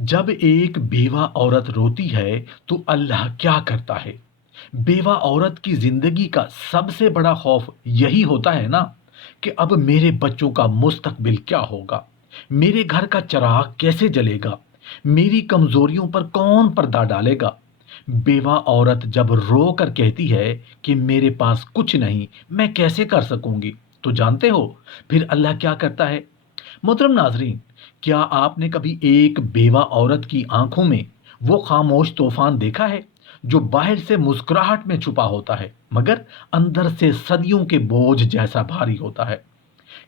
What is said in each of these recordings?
جب ایک بیوہ عورت روتی ہے تو اللہ کیا کرتا ہے؟ بیوہ عورت کی زندگی کا سب سے بڑا خوف یہی ہوتا ہے نا کہ اب میرے بچوں کا مستقبل کیا ہوگا؟ میرے گھر کا چراغ کیسے جلے گا؟ میری کمزوریوں پر کون پردہ ڈالے گا؟ بیوہ عورت جب رو کر کہتی ہے کہ میرے پاس کچھ نہیں، میں کیسے کر سکوں گی؟ تو جانتے ہو پھر اللہ کیا کرتا ہے؟ محترم ناظرین، کیا آپ نے کبھی ایک بیوہ عورت کی آنکھوں میں وہ خاموش طوفان دیکھا ہے جو باہر سے مسکراہٹ میں چھپا ہوتا ہے مگر اندر سے صدیوں کے بوجھ جیسا بھاری ہوتا ہے؟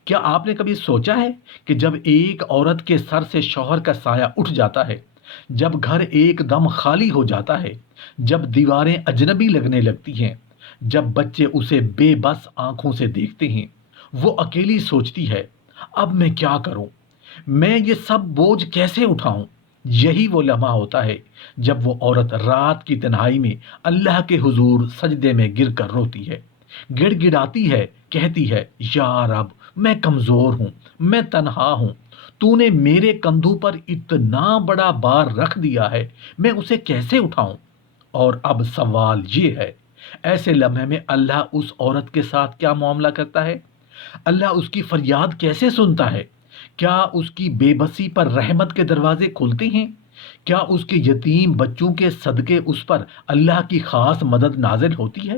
کیا آپ نے کبھی سوچا ہے کہ جب ایک عورت کے سر سے شوہر کا سایہ اٹھ جاتا ہے، جب گھر ایک دم خالی ہو جاتا ہے، جب دیواریں اجنبی لگنے لگتی ہیں، جب بچے اسے بے بس آنکھوں سے دیکھتے ہیں، وہ اکیلی سوچتی ہے، اب میں کیا کروں؟ میں یہ سب بوجھ کیسے اٹھاؤں؟ یہی وہ لمحہ ہوتا ہے جب وہ عورت رات کی تنہائی میں اللہ کے حضور سجدے میں گر کر روتی ہے، گڑ گڑاتی ہے، کہتی ہے، یا رب، میں کمزور ہوں، میں تنہا ہوں، تو نے میرے کندھوں پر اتنا بڑا بار رکھ دیا ہے، میں اسے کیسے اٹھاؤں؟ اور اب سوال یہ ہے، ایسے لمحے میں اللہ اس عورت کے ساتھ کیا معاملہ کرتا ہے؟ اللہ اس کی فریاد کیسے سنتا ہے؟ کیا اس کی بے بسی پر رحمت کے دروازے کھلتے ہیں؟ کیا اس کے یتیم بچوں کے صدقے اس پر اللہ کی خاص مدد نازل ہوتی ہے؟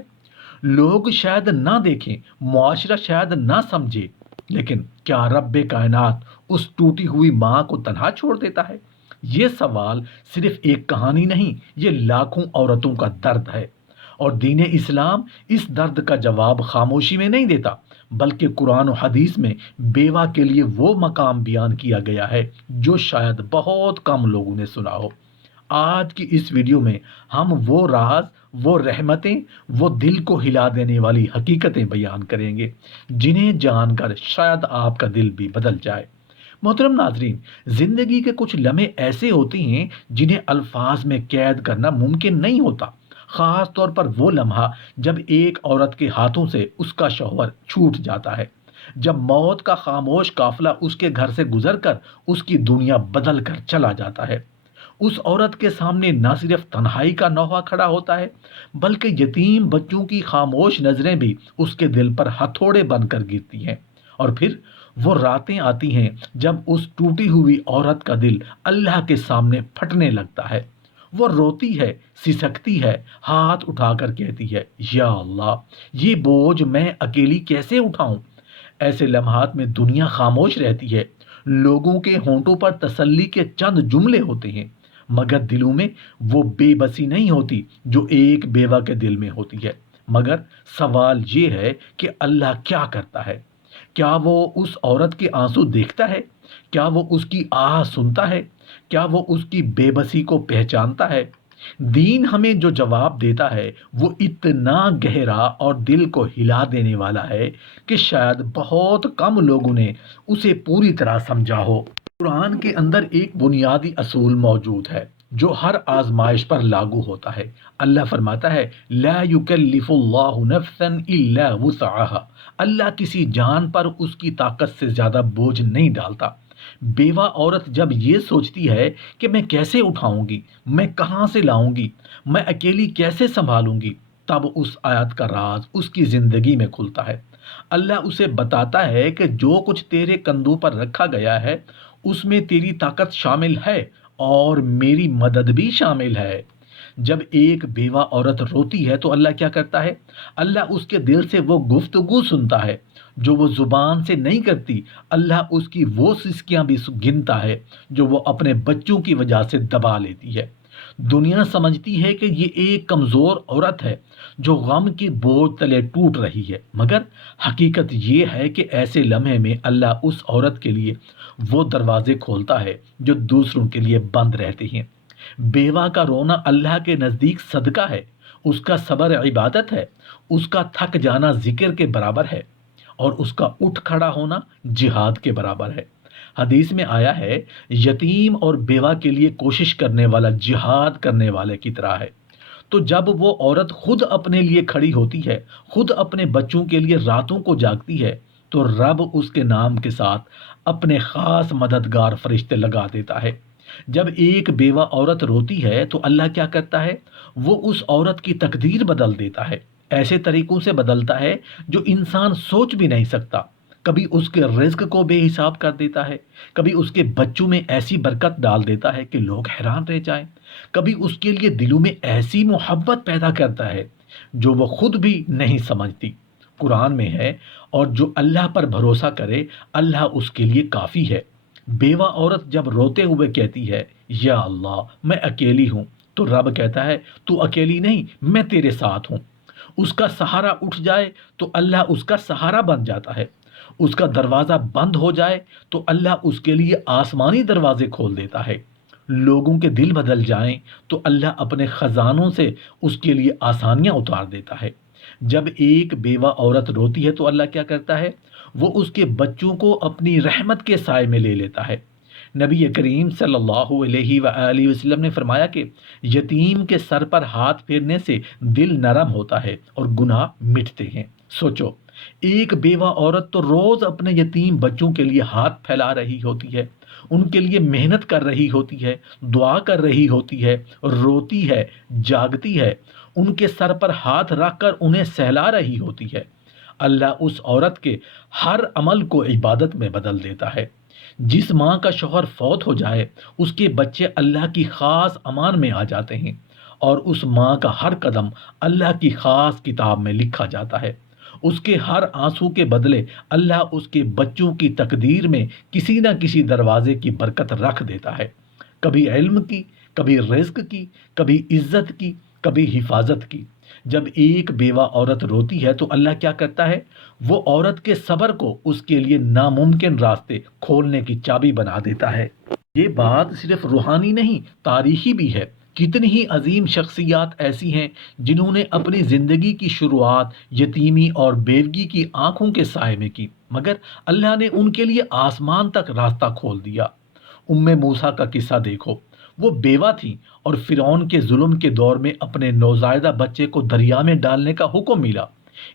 لوگ شاید نہ دیکھیں، معاشرہ شاید نہ سمجھے، لیکن کیا رب کائنات اس ٹوٹی ہوئی ماں کو تنہا چھوڑ دیتا ہے؟ یہ سوال صرف ایک کہانی نہیں، یہ لاکھوں عورتوں کا درد ہے۔ اور دین اسلام اس درد کا جواب خاموشی میں نہیں دیتا، بلکہ قرآن و حدیث میں بیوہ کے لیے وہ مقام بیان کیا گیا ہے جو شاید بہت کم لوگوں نے سنا ہو۔ آج کی اس ویڈیو میں ہم وہ راز، وہ رحمتیں، وہ دل کو ہلا دینے والی حقیقتیں بیان کریں گے جنہیں جان کر شاید آپ کا دل بھی بدل جائے۔ محترم ناظرین، زندگی کے کچھ لمحے ایسے ہوتے ہیں جنہیں الفاظ میں قید کرنا ممکن نہیں ہوتا، خاص طور پر وہ لمحہ جب ایک عورت کے ہاتھوں سے اس کا شوہر چھوٹ جاتا ہے، جب موت کا خاموش قافلہ اس کے گھر سے گزر کر اس کی دنیا بدل کر چلا جاتا ہے۔ اس عورت کے سامنے نہ صرف تنہائی کا نوحہ کھڑا ہوتا ہے، بلکہ یتیم بچوں کی خاموش نظریں بھی اس کے دل پر ہتھوڑے بن کر گرتی ہیں۔ اور پھر وہ راتیں آتی ہیں جب اس ٹوٹی ہوئی عورت کا دل اللہ کے سامنے پھٹنے لگتا ہے۔ وہ روتی ہے، سسکتی ہے، ہاتھ اٹھا کر کہتی ہے، یا اللہ، یہ بوجھ میں اکیلی کیسے اٹھاؤں؟ ایسے لمحات میں دنیا خاموش رہتی ہے، لوگوں کے ہونٹوں پر تسلی کے چند جملے ہوتے ہیں، مگر دلوں میں وہ بے بسی نہیں ہوتی جو ایک بیوہ کے دل میں ہوتی ہے۔ مگر سوال یہ ہے کہ اللہ کیا کرتا ہے؟ کیا وہ اس عورت کے آنسو دیکھتا ہے؟ کیا وہ اس کی آہ سنتا ہے؟ کیا وہ اس کی بے بسی کو پہچانتا ہے؟ دین ہمیں جو جواب دیتا ہے وہ اتنا گہرا اور دل کو ہلا دینے والا ہے کہ شاید بہت کم لوگوں نے اسے پوری طرح سمجھا ہو۔ قرآن کے اندر ایک بنیادی اصول موجود ہے جو ہر آزمائش پر لاگو ہوتا ہے۔ اللہ فرماتا ہے، لا یکلف اللہ نفسا الا وسعها۔ اللہ کسی جان پر اس کی طاقت سے زیادہ بوجھ نہیں ڈالتا۔ بیوہ عورت جب یہ سوچتی ہے کہ میں کیسے اٹھاؤں گی، میں کہاں سے لاؤں گی، میں اکیلی کیسے سنبھالوں گی، تب اس آیت کا راز اس کی زندگی میں کھلتا ہے۔ اللہ اسے بتاتا ہے کہ جو کچھ تیرے کندھوں پر رکھا گیا ہے اس میں تیری طاقت شامل ہے اور میری مدد بھی شامل ہے۔ جب ایک بیوہ عورت روتی ہے تو اللہ کیا کرتا ہے؟ اللہ اس کے دل سے وہ گفتگو سنتا ہے جو وہ زبان سے نہیں کرتی۔ اللہ اس کی وہ سسکیاں بھی گنتا ہے جو وہ اپنے بچوں کی وجہ سے دبا لیتی ہے۔ دنیا سمجھتی ہے کہ یہ ایک کمزور عورت ہے جو غم کی بوجھ تلے ٹوٹ رہی ہے، مگر حقیقت یہ ہے کہ ایسے لمحے میں اللہ اس عورت کے لیے وہ دروازے کھولتا ہے جو دوسروں کے لیے بند رہتے ہیں۔ بیوہ کا رونا اللہ کے نزدیک صدقہ ہے، اس کا صبر عبادت ہے، اس کا تھک جانا ذکر کے برابر ہے، اور اس کا اٹھ کھڑا ہونا جہاد کے برابر ہے۔ حدیث میں آیا ہے، یتیم اور بیوہ کے لیے کوشش کرنے والا جہاد کرنے والے کی طرح ہے۔ تو جب وہ عورت خود اپنے لیے کھڑی ہوتی ہے، خود اپنے بچوں کے لیے راتوں کو جاگتی ہے، تو رب اس کے نام کے ساتھ اپنے خاص مددگار فرشتے لگا دیتا ہے۔ جب ایک بیوہ عورت روتی ہے تو اللہ کیا کرتا ہے؟ وہ اس عورت کی تقدیر بدل دیتا ہے، ایسے طریقوں سے بدلتا ہے جو انسان سوچ بھی نہیں سکتا۔ کبھی اس کے رزق کو بے حساب کر دیتا ہے، کبھی اس کے بچوں میں ایسی برکت ڈال دیتا ہے کہ لوگ حیران رہ جائیں، کبھی اس کے لیے دلوں میں ایسی محبت پیدا کرتا ہے جو وہ خود بھی نہیں سمجھتی۔ قرآن میں ہے، اور جو اللہ پر بھروسہ کرے اللہ اس کے لیے کافی ہے۔ بیوہ عورت جب روتے ہوئے کہتی ہے یا اللہ میں اکیلی ہوں، تو رب کہتا ہے تو اکیلی نہیں، میں تیرے ساتھ ہوں۔ اس کا سہارا اٹھ جائے تو اللہ اس کا سہارا بن جاتا ہے، اس کا دروازہ بند ہو جائے تو اللہ اس کے لیے آسمانی دروازے کھول دیتا ہے۔ لوگوں کے دل بدل جائیں تو اللہ اپنے خزانوں سے اس کے لیے آسانیاں اتار دیتا ہے۔ جب ایک بیوہ عورت روتی ہے تو اللہ کیا کرتا ہے؟ وہ اس کے بچوں کو اپنی رحمت کے سائے میں لے لیتا ہے۔ نبی کریم صلی اللہ علیہ وآلہ وسلم نے فرمایا کہ یتیم کے سر پر ہاتھ پھیرنے سے دل نرم ہوتا ہے اور گناہ مٹتے ہیں۔ سوچو، ایک بیوہ عورت تو روز اپنے یتیم بچوں کے لیے ہاتھ پھیلا رہی ہوتی ہے، ان کے لیے محنت کر رہی ہوتی ہے، دعا کر رہی ہوتی ہے، روتی ہے، جاگتی ہے، ان کے سر پر ہاتھ رکھ کر انہیں سہلا رہی ہوتی ہے۔ اللہ اس عورت کے ہر عمل کو عبادت میں بدل دیتا ہے۔ جس ماں کا شوہر فوت ہو جائے اس کے بچے اللہ کی خاص امان میں آ جاتے ہیں، اور اس ماں کا ہر قدم اللہ کی خاص کتاب میں لکھا جاتا ہے۔ اس کے ہر آنسو کے بدلے اللہ اس کے بچوں کی تقدیر میں کسی نہ کسی دروازے کی برکت رکھ دیتا ہے، کبھی علم کی، کبھی رزق کی، کبھی عزت کی، کبھی حفاظت کی۔ جب ایک بیوہ عورت روتی ہے تو اللہ کیا کرتا ہے؟ وہ عورت کے صبر کو اس کے لیے ناممکن راستے کھولنے کی چابی بنا دیتا ہے۔ یہ بات صرف روحانی نہیں، تاریخی بھی ہے۔ کتنی ہی عظیم شخصیات ایسی ہیں جنہوں نے اپنی زندگی کی شروعات یتیمی اور بیوگی کی آنکھوں کے سائے میں کی، مگر اللہ نے ان کے لیے آسمان تک راستہ کھول دیا۔ موسیٰ کا قصہ دیکھو، وہ بیوہ تھی اور فرعون کے ظلم کے دور میں اپنے نوزائیدہ بچے کو دریا میں ڈالنے کا حکم ملا۔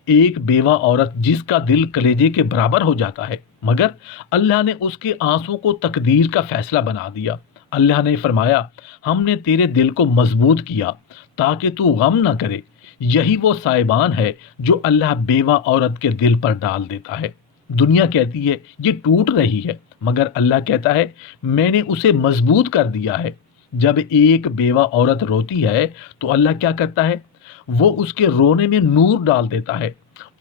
ایک بیوہ عورت جس کا دل کلیجے کے برابر ہو جاتا ہے، مگر اللہ نے اس کے آنسوں کو تقدیر کا فیصلہ بنا دیا۔ اللہ نے فرمایا ہم نے تیرے دل کو مضبوط کیا تاکہ تو غم نہ کرے۔ یہی وہ سائبان ہے جو اللہ بیوہ عورت کے دل پر ڈال دیتا ہے۔ دنیا کہتی ہے یہ ٹوٹ رہی ہے، مگر اللہ کہتا ہے میں نے اسے مضبوط کر دیا ہے۔ جب ایک بیوہ عورت روتی ہے تو اللہ کیا کرتا ہے؟ وہ اس کے رونے میں نور ڈال دیتا ہے۔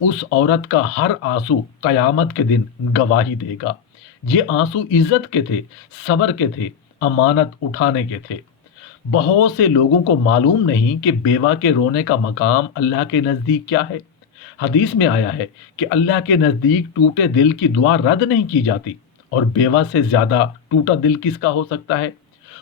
اس عورت کا ہر آنسو قیامت کے دن گواہی دے گا۔ یہ آنسو عزت کے تھے، صبر کے تھے، امانت اٹھانے کے تھے۔ بہت سے لوگوں کو معلوم نہیں کہ بیوہ کے رونے کا مقام اللہ کے نزدیک کیا ہے۔ حدیث میں آیا ہے کہ اللہ کے نزدیک ٹوٹے دل کی دعا رد نہیں کی جاتی، اور بیوہ سے زیادہ ٹوٹا دل کس کا ہو سکتا ہے؟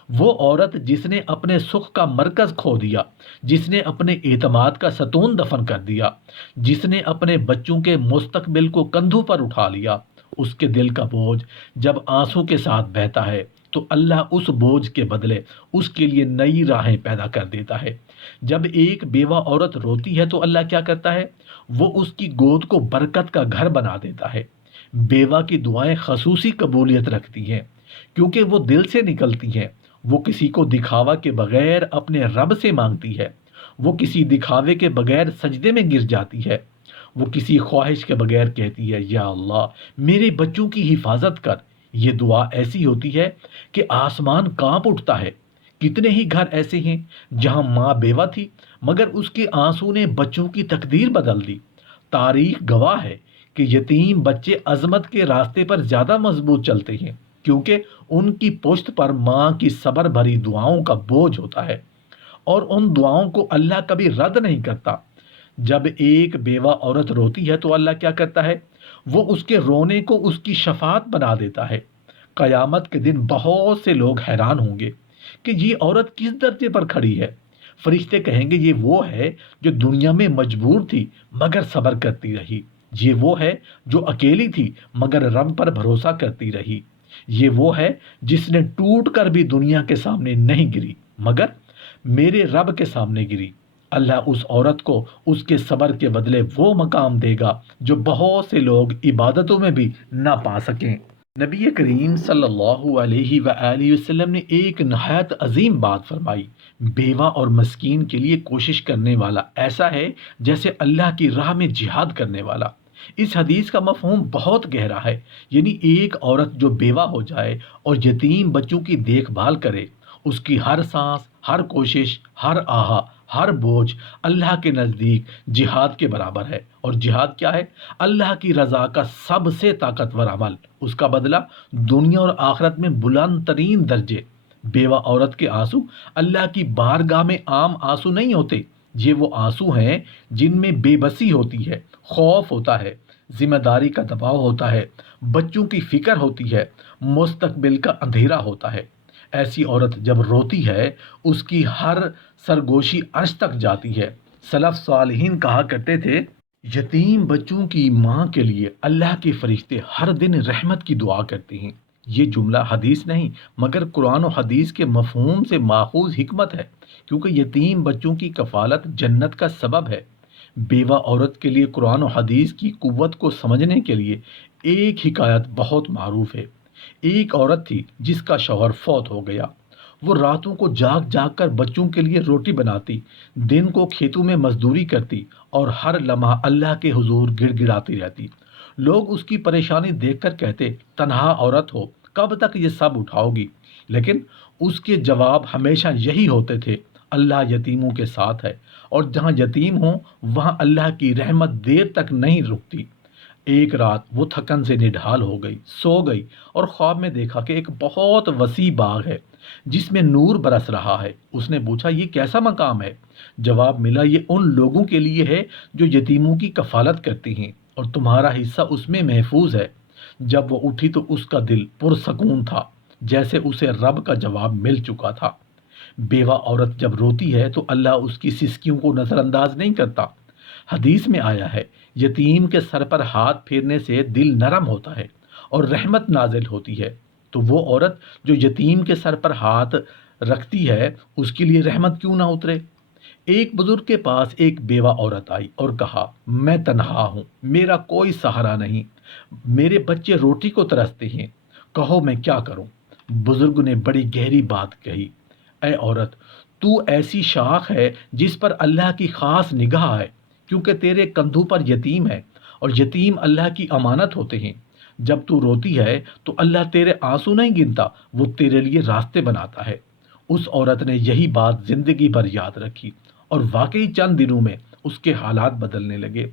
وہ عورت جس نے اپنے سکھ کا مرکز کھو دیا، جس نے اپنے اعتماد کا ستون دفن کر دیا، جس نے اپنے بچوں کے مستقبل کو کندھوں پر اٹھا لیا، اس کے دل کا بوجھ جب آنسو کے ساتھ بہتا ہے تو اللہ اس بوجھ کے بدلے اس کے لیے نئی راہیں پیدا کر دیتا ہے۔ جب ایک بیوہ عورت روتی ہے تو اللہ کیا کرتا ہے؟ وہ اس کی گود کو برکت کا گھر بنا دیتا ہے۔ بیوہ کی دعائیں خصوصی قبولیت رکھتی ہیں کیونکہ وہ دل سے نکلتی ہیں۔ وہ کسی کو دکھاوا کے بغیر اپنے رب سے مانگتی ہے، وہ کسی دکھاوے کے بغیر سجدے میں گر جاتی ہے، وہ کسی خواہش کے بغیر کہتی ہے یا اللہ میرے بچوں کی حفاظت کر۔ یہ دعا ایسی ہوتی ہے کہ آسمان کانپ اٹھتا ہے۔ کتنے ہی گھر ایسے ہیں جہاں ماں بیوہ تھی مگر اس کے آنسو نے بچوں کی تقدیر بدل دی۔ تاریخ گواہ ہے کہ یتیم بچے عظمت کے راستے پر زیادہ مضبوط چلتے ہیں کیونکہ ان کی پشت پر ماں کی صبر بھری دعاؤں کا بوجھ ہوتا ہے، اور ان دعاؤں کو اللہ کبھی رد نہیں کرتا۔ جب ایک بیوہ عورت روتی ہے تو اللہ کیا کرتا ہے؟ وہ اس کے رونے کو اس کی شفاعت بنا دیتا ہے۔ قیامت کے دن بہت سے لوگ حیران ہوں گے کہ یہ عورت کس درجے پر کھڑی ہے۔ فرشتے کہیں گے یہ وہ ہے جو دنیا میں مجبور تھی مگر صبر کرتی رہی، یہ وہ ہے جو اکیلی تھی مگر رب پر بھروسہ کرتی رہی، یہ وہ ہے جس نے ٹوٹ کر بھی دنیا کے سامنے نہیں گری مگر میرے رب کے سامنے گری۔ اللہ اس عورت کو اس کے صبر کے بدلے وہ مقام دے گا جو بہت سے لوگ عبادتوں میں بھی نہ پا سکیں۔ نبی کریم صلی اللہ علیہ وآلہ وسلم نے ایک نہایت عظیم بات فرمائی: بیوہ اور مسکین کے لیے کوشش کرنے والا ایسا ہے جیسے اللہ کی راہ میں جہاد کرنے والا۔ اس حدیث کا مفہوم بہت گہرا ہے، یعنی ایک عورت جو بیوہ ہو جائے اور یتیم بچوں کی دیکھ بھال کرے، اس کی ہر سانس، ہر کوشش، ہر آہا، ہر بوجھ اللہ کے نزدیک جہاد کے برابر ہے۔ اور جہاد کیا ہے؟ اللہ کی رضا کا سب سے طاقتور عمل، اس کا بدلہ دنیا اور آخرت میں بلند ترین درجے۔ بیوہ عورت کے آنسو اللہ کی بارگاہ میں عام آنسو نہیں ہوتے، یہ وہ آنسو ہیں جن میں بے بسی ہوتی ہے، خوف ہوتا ہے، ذمہ داری کا دباؤ ہوتا ہے، بچوں کی فکر ہوتی ہے، مستقبل کا اندھیرا ہوتا ہے۔ ایسی عورت جب روتی ہے، اس کی ہر سرگوشی عرش تک جاتی ہے۔ سلف صالحین کہا کرتے تھے، یتیم بچوں کی ماں کے لیے اللہ کے فرشتے ہر دن رحمت کی دعا کرتے ہیں۔ یہ جملہ حدیث نہیں مگر قرآن و حدیث کے مفہوم سے ماخوذ حکمت ہے، کیونکہ یتیم بچوں کی کفالت جنت کا سبب ہے۔ بیوہ عورت کے لیے قرآن و حدیث کی قوت کو سمجھنے کے لیے ایک حکایت بہت معروف ہے۔ ایک عورت تھی جس کا شوہر فوت ہو گیا۔ وہ راتوں کو جاگ جاگ کر بچوں کے لیے روٹی بناتی، دن کو کھیتوں میں مزدوری کرتی اور ہر لمحہ اللہ کے حضور گڑ گڑاتی رہتی۔ لوگ اس کی پریشانی دیکھ کر کہتے، تنہا عورت ہو، کب تک یہ سب اٹھاؤ گی؟ لیکن اس کے جواب ہمیشہ یہی ہوتے تھے: اللہ یتیموں کے ساتھ ہے، اور جہاں یتیم ہوں وہاں اللہ کی رحمت دیر تک نہیں رکتی۔ ایک رات وہ تھکن سے نڈھال ہو گئی، سو گئی اور خواب میں دیکھا کہ ایک بہت وسیع باغ ہے جس میں نور برس رہا ہے۔ اس نے پوچھا، یہ کیسا مقام ہے؟ جواب ملا، یہ ان لوگوں کے لیے ہے جو یتیموں کی کفالت کرتی ہیں، اور تمہارا حصہ اس میں محفوظ ہے۔ جب وہ اٹھی تو اس کا دل پرسکون تھا، جیسے اسے رب کا جواب مل چکا تھا۔ بیوہ عورت جب روتی ہے تو اللہ اس کی سسکیوں کو نظر انداز نہیں کرتا۔ حدیث میں آیا ہے، یتیم کے سر پر ہاتھ پھیرنے سے دل نرم ہوتا ہے اور رحمت نازل ہوتی ہے۔ تو وہ عورت جو یتیم کے سر پر ہاتھ رکھتی ہے، اس کے لیے رحمت کیوں نہ اترے؟ ایک بزرگ کے پاس ایک بیوہ عورت آئی اور کہا، میں تنہا ہوں، میرا کوئی سہارا نہیں، میرے بچے روٹی کو ترستے ہیں، کہو میں کیا کروں؟ بزرگ نے بڑی گہری بات کہی، اے عورت، تو ایسی شاخ ہے جس پر اللہ کی خاص نگاہ ہے، کیونکہ تیرے کندھوں پر یتیم ہے، اور یتیم اللہ کی امانت ہوتے ہیں۔ جب تو روتی ہے تو اللہ تیرے آنسو نہیں گنتا، وہ تیرے لیے راستے بناتا ہے۔ اس عورت نے یہی بات زندگی بھر یاد رکھی، اور واقعی چند دنوں میں اس کے حالات بدلنے لگے۔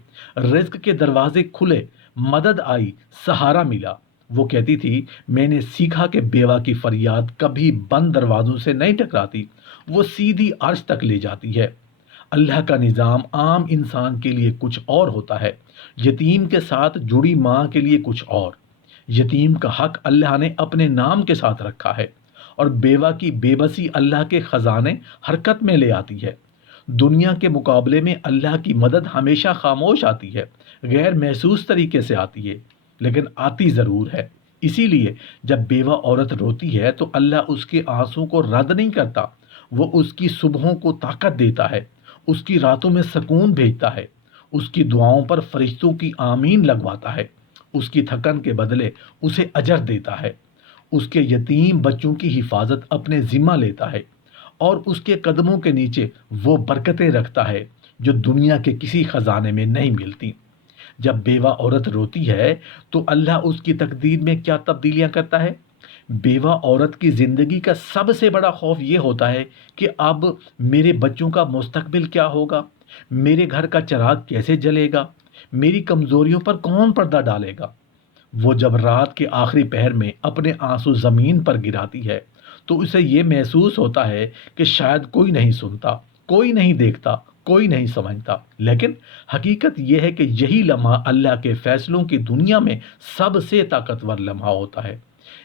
رزق کے دروازے کھلے، مدد آئی، سہارا ملا۔ وہ کہتی تھی، میں نے سیکھا کہ بیوہ کی فریاد کبھی بند دروازوں سے نہیں ٹکراتی، وہ سیدھی عرش تک لے جاتی ہے۔ اللہ کا نظام عام انسان کے لیے کچھ اور ہوتا ہے، یتیم کے ساتھ جڑی ماں کے لیے کچھ اور۔ یتیم کا حق اللہ نے اپنے نام کے ساتھ رکھا ہے، اور بیوہ کی بے بسی اللہ کے خزانے حرکت میں لے آتی ہے۔ دنیا کے مقابلے میں اللہ کی مدد ہمیشہ خاموش آتی ہے، غیر محسوس طریقے سے آتی ہے، لیکن آتی ضرور ہے۔ اسی لیے جب بیوہ عورت روتی ہے تو اللہ اس کے آنسوں کو رد نہیں کرتا، وہ اس کی صبحوں کو طاقت دیتا ہے، اس کی راتوں میں سکون بھیجتا ہے، اس کی دعاؤں پر فرشتوں کی آمین لگواتا ہے، اس کی تھکن کے بدلے اسے اجر دیتا ہے، اس کے یتیم بچوں کی حفاظت اپنے ذمہ لیتا ہے، اور اس کے قدموں کے نیچے وہ برکتیں رکھتا ہے جو دنیا کے کسی خزانے میں نہیں ملتی۔ جب بیوہ عورت روتی ہے تو اللہ اس کی تقدیر میں کیا تبدیلیاں کرتا ہے؟ بیوہ عورت کی زندگی کا سب سے بڑا خوف یہ ہوتا ہے کہ اب میرے بچوں کا مستقبل کیا ہوگا، میرے گھر کا چراغ کیسے جلے گا، میری کمزوریوں پر کون پردہ ڈالے گا؟ وہ جب رات کے آخری پہر میں اپنے آنسو زمین پر گراتی ہے تو اسے یہ محسوس ہوتا ہے کہ شاید کوئی نہیں سنتا، کوئی نہیں دیکھتا، کوئی نہیں سمجھتا، لیکن حقیقت یہ ہے کہ یہی لمحہ اللہ کے فیصلوں کی دنیا میں سب سے طاقتور لمحہ ہوتا ہے۔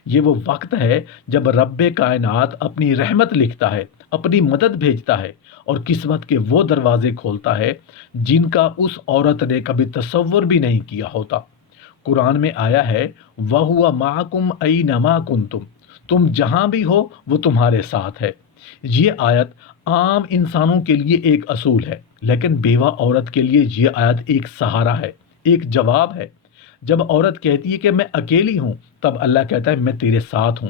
یہ وہ وقت ہے جب رب کائنات اپنی رحمت لکھتا ہے، اپنی مدد بھیجتا ہے، اور قسمت کے وہ دروازے کھولتا ہے جن کا اس عورت نے کبھی تصور بھی نہیں کیا ہوتا۔ قرآن میں آیا ہے، وَهُوَ مَعَكُمْ أَيْنَمَا كُنْتُمْ، تم جہاں بھی ہو وہ تمہارے ساتھ ہے۔ یہ آیت عام انسانوں کے لیے ایک اصول ہے، لیکن بیوہ عورت کے لیے یہ آیت ایک سہارا ہے، ایک جواب ہے۔ جب عورت کہتی ہے کہ میں اکیلی ہوں، تب اللہ کہتا ہے میں تیرے ساتھ ہوں۔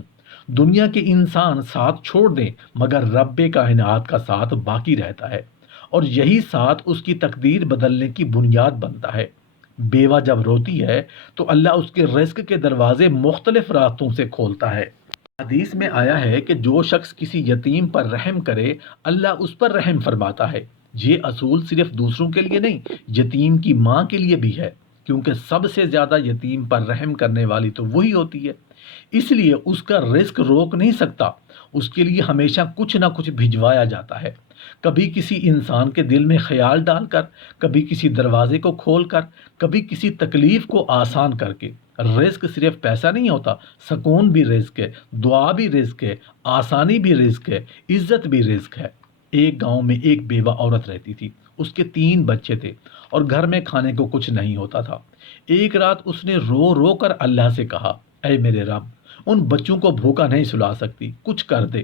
دنیا کے انسان ساتھ چھوڑ دیں مگر رب کائنات کا ساتھ باقی رہتا ہے، اور یہی ساتھ اس کی تقدیر بدلنے کی بنیاد بنتا ہے۔ بیوہ جب روتی ہے تو اللہ اس کے رزق کے دروازے مختلف راستوں سے کھولتا ہے۔ حدیث میں آیا ہے کہ جو شخص کسی یتیم پر رحم کرے اللہ اس پر رحم فرماتا ہے۔ یہ اصول صرف دوسروں کے لیے نہیں، یتیم کی ماں کے لیے بھی ہے، کیونکہ سب سے زیادہ یتیم پر رحم کرنے والی تو وہی ہوتی ہے۔ اس لیے اس کا رزق روک نہیں سکتا، اس کے لیے ہمیشہ کچھ نہ کچھ بھجوایا جاتا ہے، کبھی کسی انسان کے دل میں خیال ڈال کر، کبھی کسی دروازے کو کھول کر، کبھی کسی تکلیف کو آسان کر کے۔ رزق صرف پیسہ نہیں ہوتا، سکون بھی رزق ہے، دعا بھی رزق ہے، آسانی بھی رزق ہے، عزت بھی رزق ہے۔ ایک گاؤں میں ایک بیوہ عورت رہتی تھی، اس کے 3 بچے تھے اور گھر میں کھانے کو کچھ نہیں ہوتا تھا۔ ایک رات اس نے رو رو کر اللہ سے کہا، اے میرے رب، ان بچوں کو بھوکا نہیں سلا سکتی، کچھ کر دے۔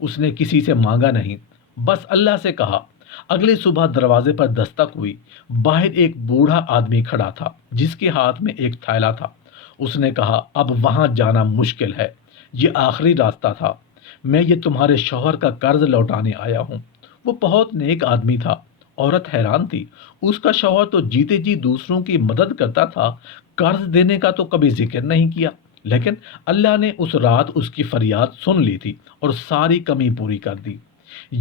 اس نے کسی سے مانگا نہیں، بس اللہ سے کہا۔ اگلی صبح دروازے پر دستک ہوئی، باہر ایک بوڑھا آدمی کھڑا تھا جس کے ہاتھ میں ایک تھیلا تھا۔ اس نے کہا، اب وہاں جانا مشکل ہے، یہ آخری راستہ تھا، میں یہ تمہارے شوہر کا قرض لوٹانے آیا ہوں۔ وہ بہت نیک آدمی تھا۔ عورت حیران تھی، اس کا شوہر تو جیتے جی دوسروں کی مدد کرتا تھا، قرض دینے کا تو کبھی ذکر نہیں کیا، لیکن اللہ نے اس رات اس کی فریاد سن لی تھی اور ساری کمی پوری کر دی۔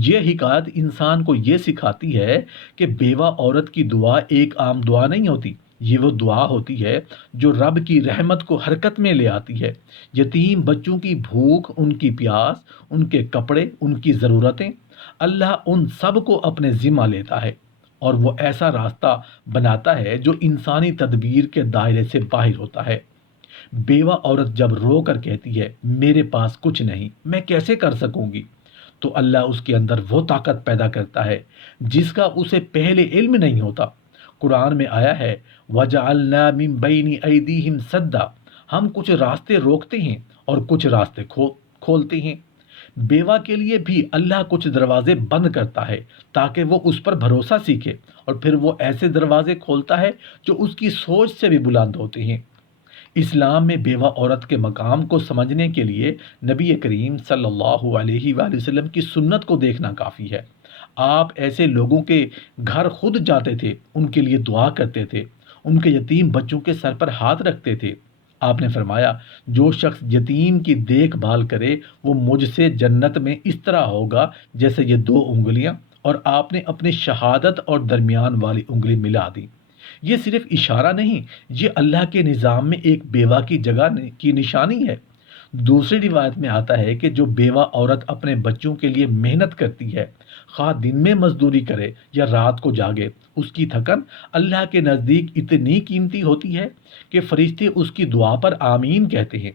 یہ حکایت انسان کو یہ سکھاتی ہے کہ بیوہ عورت کی دعا ایک عام دعا نہیں ہوتی، یہ وہ دعا ہوتی ہے جو رب کی رحمت کو حرکت میں لے آتی ہے۔ یتیم بچوں کی بھوک، ان کی پیاس، ان کے کپڑے، ان کی ضرورتیں، اللہ ان سب کو اپنے ذمہ لیتا ہے، اور وہ ایسا راستہ بناتا ہے جو انسانی تدبیر کے دائرے سے باہر ہوتا ہے۔ بیوہ عورت جب رو کر کہتی ہے میرے پاس کچھ نہیں، میں کیسے کر سکوں گی، تو اللہ اس کے اندر وہ طاقت پیدا کرتا ہے جس کا اسے پہلے علم نہیں ہوتا۔ قرآن میں آیا ہے وَجَعَلْنَا مِن بَيْنِ أَيْدِيهِمْ سَدًّا، ہم کچھ راستے روکتے ہیں اور کچھ راستے کھولتے ہیں۔ بیوہ کے لیے بھی اللہ کچھ دروازے بند کرتا ہے تاکہ وہ اس پر بھروسہ سیکھے، اور پھر وہ ایسے دروازے کھولتا ہے جو اس کی سوچ سے بھی بلند ہوتے ہیں۔ اسلام میں بیوہ عورت کے مقام کو سمجھنے کے لیے نبی کریم صلی اللہ علیہ وآلہ وسلم کی سنت کو دیکھنا کافی ہے۔ آپ ایسے لوگوں کے گھر خود جاتے تھے، ان کے لیے دعا کرتے تھے، ان کے یتیم بچوں کے سر پر ہاتھ رکھتے تھے۔ آپ نے فرمایا جو شخص یتیم کی دیکھ بھال کرے وہ مجھ سے جنت میں اس طرح ہوگا جیسے یہ 2 انگلیاں، اور آپ نے اپنی شہادت اور درمیان والی انگلی ملا دی۔ یہ صرف اشارہ نہیں، یہ اللہ کے نظام میں ایک بیوہ کی جگہ کی نشانی ہے۔ دوسری روایت میں آتا ہے کہ جو بیوہ عورت اپنے بچوں کے لیے محنت کرتی ہے، خواہ دن میں مزدوری کرے یا رات کو جاگے، اس کی تھکن اللہ کے نزدیک اتنی قیمتی ہوتی ہے کہ فرشتے اس کی دعا پر آمین کہتے ہیں۔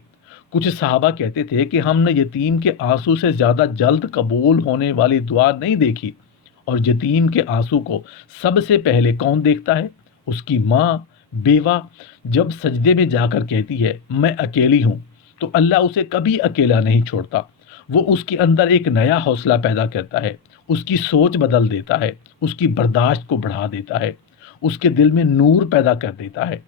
کچھ صحابہ کہتے تھے کہ ہم نے یتیم کے آنسو سے زیادہ جلد قبول ہونے والی دعا نہیں دیکھی، اور یتیم کے آنسو کو سب سے پہلے کون دیکھتا ہے؟ اس کی ماں۔ بیوہ جب سجدے میں جا کر کہتی ہے میں اکیلی ہوں، تو اللہ اسے کبھی اکیلا نہیں چھوڑتا، وہ اس کے اندر ایک نیا حوصلہ پیدا کرتا ہے، اس کی سوچ بدل دیتا ہے، اس کی برداشت کو بڑھا دیتا ہے، اس کے دل میں نور پیدا کر دیتا ہے۔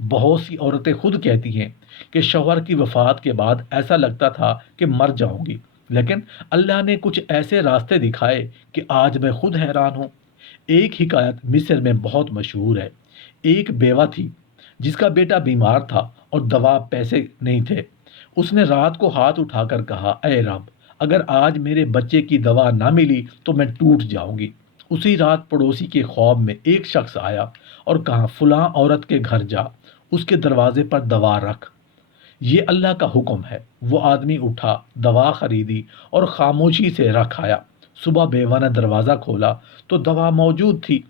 بہت سی عورتیں خود کہتی ہیں کہ شوہر کی وفات کے بعد ایسا لگتا تھا کہ مر جاؤں گی، لیکن اللہ نے کچھ ایسے راستے دکھائے کہ آج میں خود حیران ہوں۔ ایک حکایت مصر میں بہت مشہور ہے۔ ایک بیوہ تھی جس کا بیٹا بیمار تھا اور دوا پیسے نہیں تھے۔ اس نے رات کو ہاتھ اٹھا کر کہا اے رب، اگر آج میرے بچے کی دوا نہ ملی تو میں ٹوٹ جاؤں گی۔ اسی رات پڑوسی کے خواب میں ایک شخص آیا اور کہا فلاں عورت کے گھر جا، اس کے دروازے پر دوا رکھ، یہ اللہ کا حکم ہے۔ وہ آدمی اٹھا، دوا خریدی اور خاموشی سے رکھ آیا۔ صبح بیوہ نے دروازہ کھولا تو دوا موجود تھی۔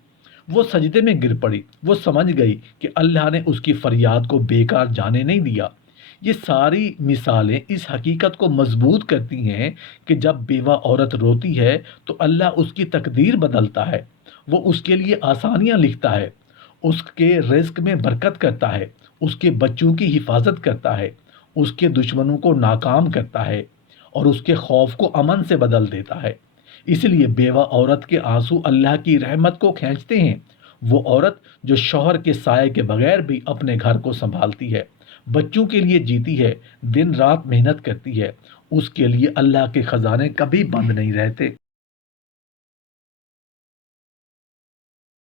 وہ سجدے میں گر پڑی، وہ سمجھ گئی کہ اللہ نے اس کی فریاد کو بیکار جانے نہیں دیا۔ یہ ساری مثالیں اس حقیقت کو مضبوط کرتی ہیں کہ جب بیوہ عورت روتی ہے تو اللہ اس کی تقدیر بدلتا ہے، وہ اس کے لیے آسانیاں لکھتا ہے، اس کے رزق میں برکت کرتا ہے، اس کے بچوں کی حفاظت کرتا ہے، اس کے دشمنوں کو ناکام کرتا ہے، اور اس کے خوف کو امن سے بدل دیتا ہے۔ اس لیے بیوہ عورت کے آنسو اللہ کی رحمت کو کھینچتے ہیں، وہ عورت جو شوہر کے سائے کے بغیر بھی اپنے گھر کو سنبھالتی ہے، بچوں کے لیے جیتی ہے، دن رات محنت کرتی ہے، اس کے لیے اللہ کے خزانے کبھی بند نہیں رہتے۔